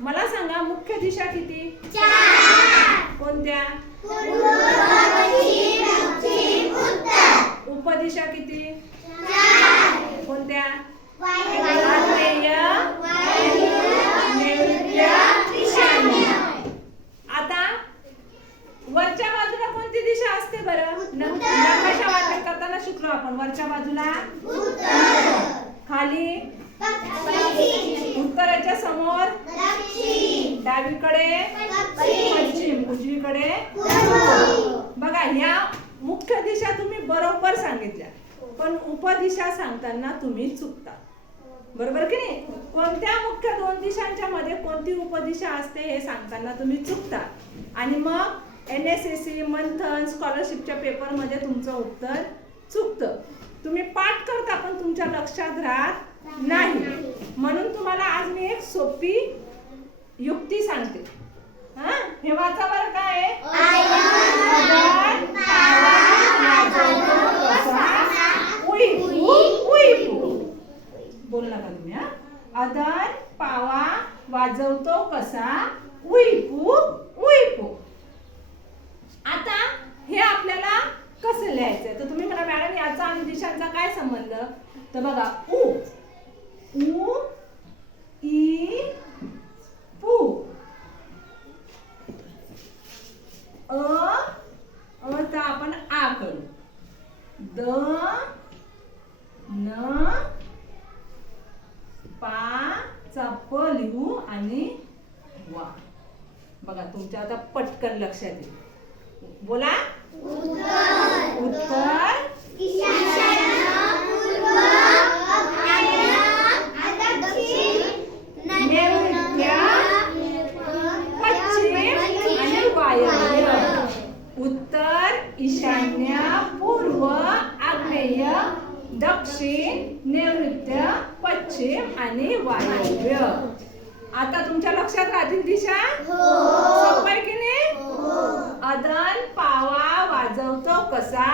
मला सांगा मुख्य दिशा किती? कोणत्या? उपदिशा किती? कोणत्या? आता वरच्या बाजूला कोणती दिशा असते बरं? नकाशा वाटप करताना शिकलो आपण. वरच्या बाजूला? खाली? उत्तराच्या समोर? डावीकडे पश्चिम उजवीकडे. बघा ह्या मुख्य दिशा तुम्ही बरोबर सांगितल्या. पण उपदिशा सांगताना तुम्ही चुकता. बरोबर की नाही? कोणत्या मुख्य दोन दिशांच्या मध्ये कोणती उपदिशा असते हे सांगताना तुम्ही चुकता. आणि मग N S S C Manthan स्कॉलरशिपच्या पेपरमध्ये तुमचं उत्तर चुकतं. तुम्ही पाठ करता पण तुमच्या लक्षात राहत नाही. म्हणून तुम्हाला आज मी एक सोपी युक्ती सांगते. हा? हे वाचा बरं काय. बोल नका तुम्ही हा. अदर पावा वाजवतो कसा उईपू उईपू आता हे आपल्याला कसं लिहायचंय? तर तुम्ही मला मॅडम याचा आणि दिशांचा काय संबंध? तर बघा उ. उ द न पा चा प लिहू आणि वा. बघा तुमच्या आता पटकन लक्षात येईल. बोला उत्तर नैऋत्य पश्चिम आणि वायव्य उत्तर ईशान्य पूर्व आग्नेय दक्षिण नैऋत्य पश्चिम आणि वायव्य. आता तुमच्या लक्षात राहतील दिशा? सोपं की नाही? अदन पावा वाजवतो कसा?